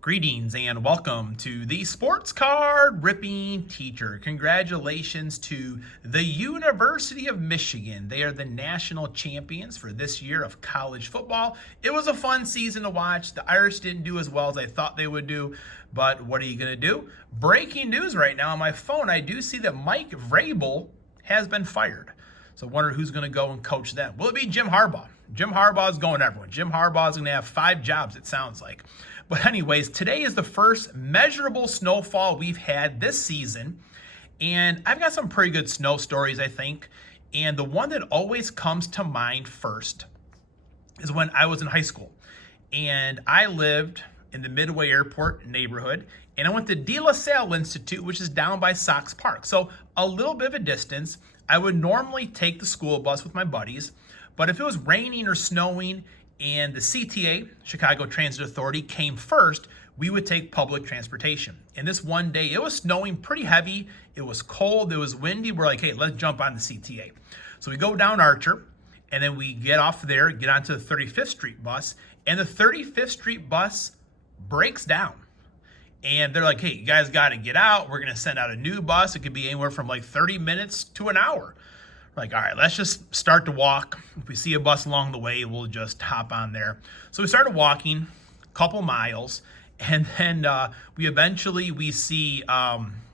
Greetings and welcome to the Sports Card Ripping Teacher. Congratulations to the University of Michigan. They are the national champions for this year of college football. It was a fun season to watch. The Irish didn't do as well as I thought they would do, but what are you going to do? Breaking news right now on my phone. I do see that Mike Vrabel has been fired. So I wonder who's going to go and coach them. Will it be Jim Harbaugh? Jim Harbaugh is going everyone. Jim Harbaugh is going to have 5 jobs, it sounds like. But anyways, today is the first measurable snowfall we've had this season. And I've got some pretty good snow stories, I think. And the one that always comes to mind first is when I was in high school. And I lived in the Midway Airport neighborhood. And I went to De La Salle Institute, which is down by Sox Park. So a little bit of a distance. I would normally take the school bus with my buddies. But if it was raining or snowing and the CTA, Chicago Transit Authority, came first, we would take public transportation. And this one day, it was snowing pretty heavy. It was cold. It was windy. We're like, hey, let's jump on the CTA. So we go down Archer, and then we get off there, get onto the 35th Street bus, and the 35th Street bus breaks down. And they're like, hey, you guys got to get out. We're going to send out a new bus. It could be anywhere from like 30 minutes to an hour. Like, all right, let's just start to walk. If we see a bus along the way, we'll just hop on there. So we started walking a couple miles, and then we see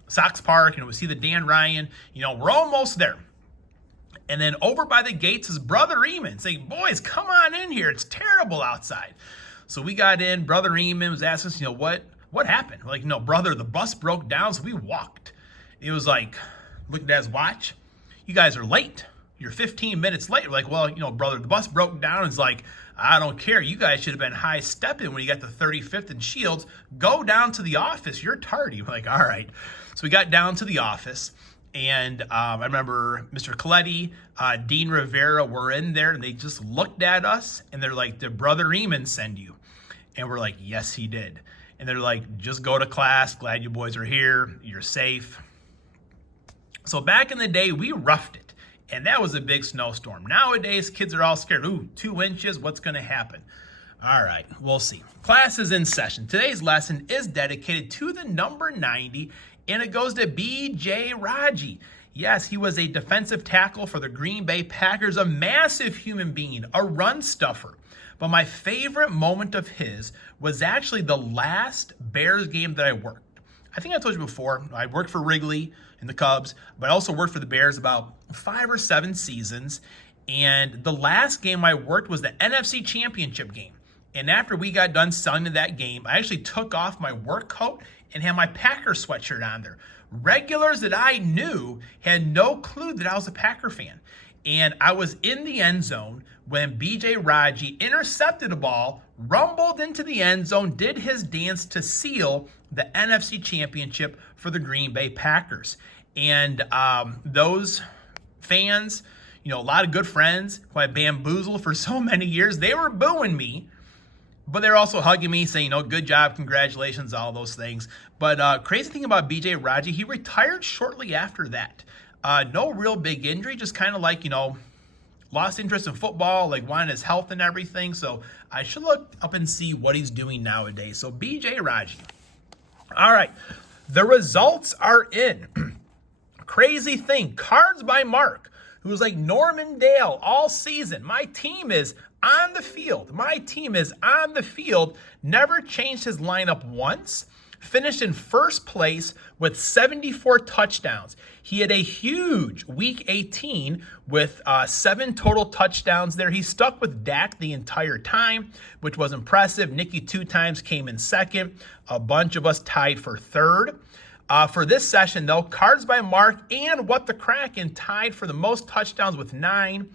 Sox Park, and we see the Dan Ryan. We're almost there. And then over by the gates is Brother Eamon saying, boys, come on in here. It's terrible outside. So we got in. Brother Eamon was asking us, what happened? We're like, no, brother, the bus broke down, so we walked. It was like, looking at his watch. You guys are late. You're 15 minutes late. We're like, well, brother, the bus broke down. It's like, I don't care. You guys should have been high stepping when you got to 35th and Shields. Go down to the office. You're tardy. We're like, all right. So we got down to the office, and I remember Mr. Coletti, Dean Rivera were in there, and they just looked at us, and they're like, did Brother Eamon send you? And we're like, yes, he did. And they're like, just go to class. Glad you boys are here. You're safe. So back in the day, we roughed it, and that was a big snowstorm. Nowadays, kids are all scared. Ooh, 2 inches, what's going to happen? All right, we'll see. Class is in session. Today's lesson is dedicated to the number 90, and it goes to B.J. Raji. Yes, he was a defensive tackle for the Green Bay Packers, a massive human being, a run stuffer. But my favorite moment of his was actually the last Bears game that I worked. I think I told you before, I worked for Wrigley in the Cubs, but I also worked for the Bears about 5 or 7 seasons. And the last game I worked was the NFC Championship game. And after we got done selling to that game, I actually took off my work coat and had my Packer sweatshirt on there. Regulars that I knew had no clue that I was a Packer fan. And I was in the end zone when B.J. Raji intercepted a ball, rumbled into the end zone, did his dance to seal the NFC Championship for the Green Bay Packers. And those fans, a lot of good friends who I bamboozled for so many years, they were booing me, but they're also hugging me, saying, good job, congratulations, all those things. But crazy thing about B.J. Raji, he retired shortly after that. No real big injury, just kind of like, lost interest in football, like wanted his health and everything. So I should look up and see what he's doing nowadays. So B.J. Raji. All right, the results are in. Crazy thing, cards by Marc, who was like Norman Dale all season. My team is on the field. Never changed his lineup once. Finished in first place with 74 touchdowns. He had a huge week 18 with 7 total touchdowns there. He stuck with Dak the entire time, which was impressive. Nicky 2 times came in second. A bunch of us tied for third. For this session, though, cards by Marc and What the Kraken tied for the most touchdowns with 9.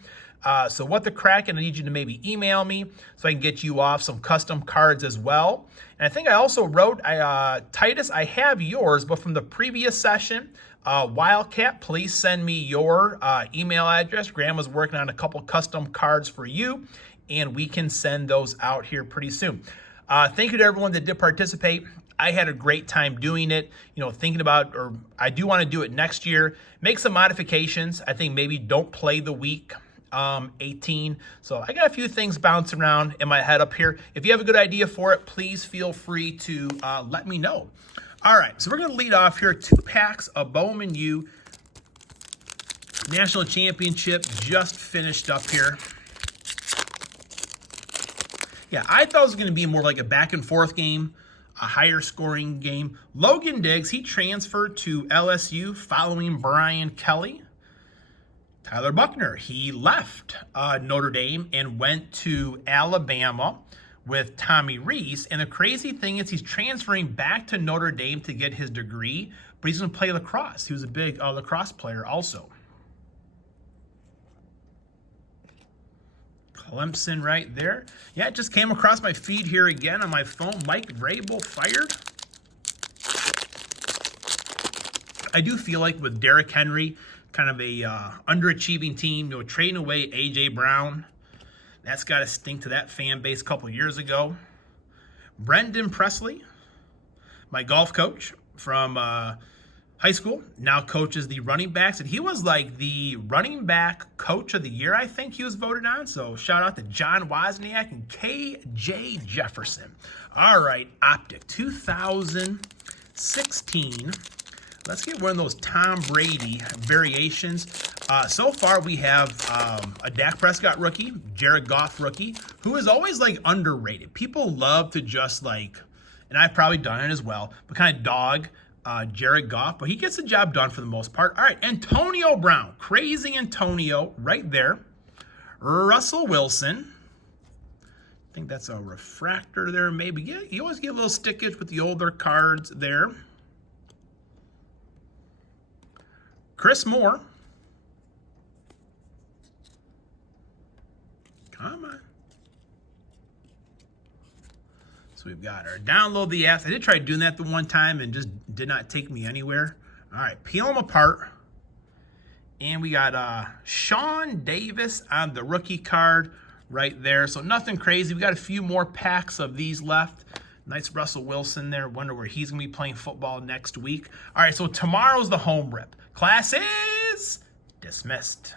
So What the Kraken, I need you to maybe email me so I can get you off some custom cards as well. And I think I also wrote, Titus, I have yours, but from the previous session, Wildcat, please send me your email address. Grandma's working on a couple custom cards for you, and we can send those out here pretty soon. Thank you to everyone that did participate. I had a great time doing it, thinking about, or I do want to do it next year. Make some modifications. I think maybe don't play the week 18. So I got a few things bouncing around in my head up here. If you have a good idea for it, please feel free to let me know. All right, so we're going to lead off here. 2 packs of Bowman U. National Championship just finished up here. Yeah, I thought it was going to be more like a back and forth game, a higher scoring game. Logan Diggs, he transferred to LSU following Brian Kelly. Tyler Buckner, he left Notre Dame and went to Alabama with Tommy Rees. And the crazy thing is he's transferring back to Notre Dame to get his degree, but he's going to play lacrosse. He was a big lacrosse player also. Clemson right there. Yeah, it just came across my feed here again on my phone. Mike Vrabel fired. I do feel like with Derrick Henry, kind of a underachieving team, trading away A.J. Brown, that's got to stink to that fan base a couple years ago. Brendan Presley, my golf coach from high school, now coaches the running backs, and he was like the running back coach of the year, I think he was voted on. So shout out to John Wozniak and K.J. Jefferson. All right, Optic 2016. Let's get one of those Tom Brady variations. So far, we have a Dak Prescott rookie, Jared Goff rookie, who is always like underrated. People love to just like, and I've probably done it as well, but kind of dog Jared Goff, but he gets the job done for the most part. All right, Antonio Brown, crazy Antonio right there. Russell Wilson. I think that's a refractor there, maybe. Yeah, you always get a little stickage with the older cards there. Chris Moore. Come on. So we've got our download the apps. I did try doing that the one time and just did not take me anywhere. All right, peel them apart. And we got Sean Davis on the rookie card right there. So nothing crazy. We got a few more packs of these left. Nice Russell Wilson there. Wonder where he's going to be playing football next week. All right, so tomorrow's the home rip. Class is dismissed.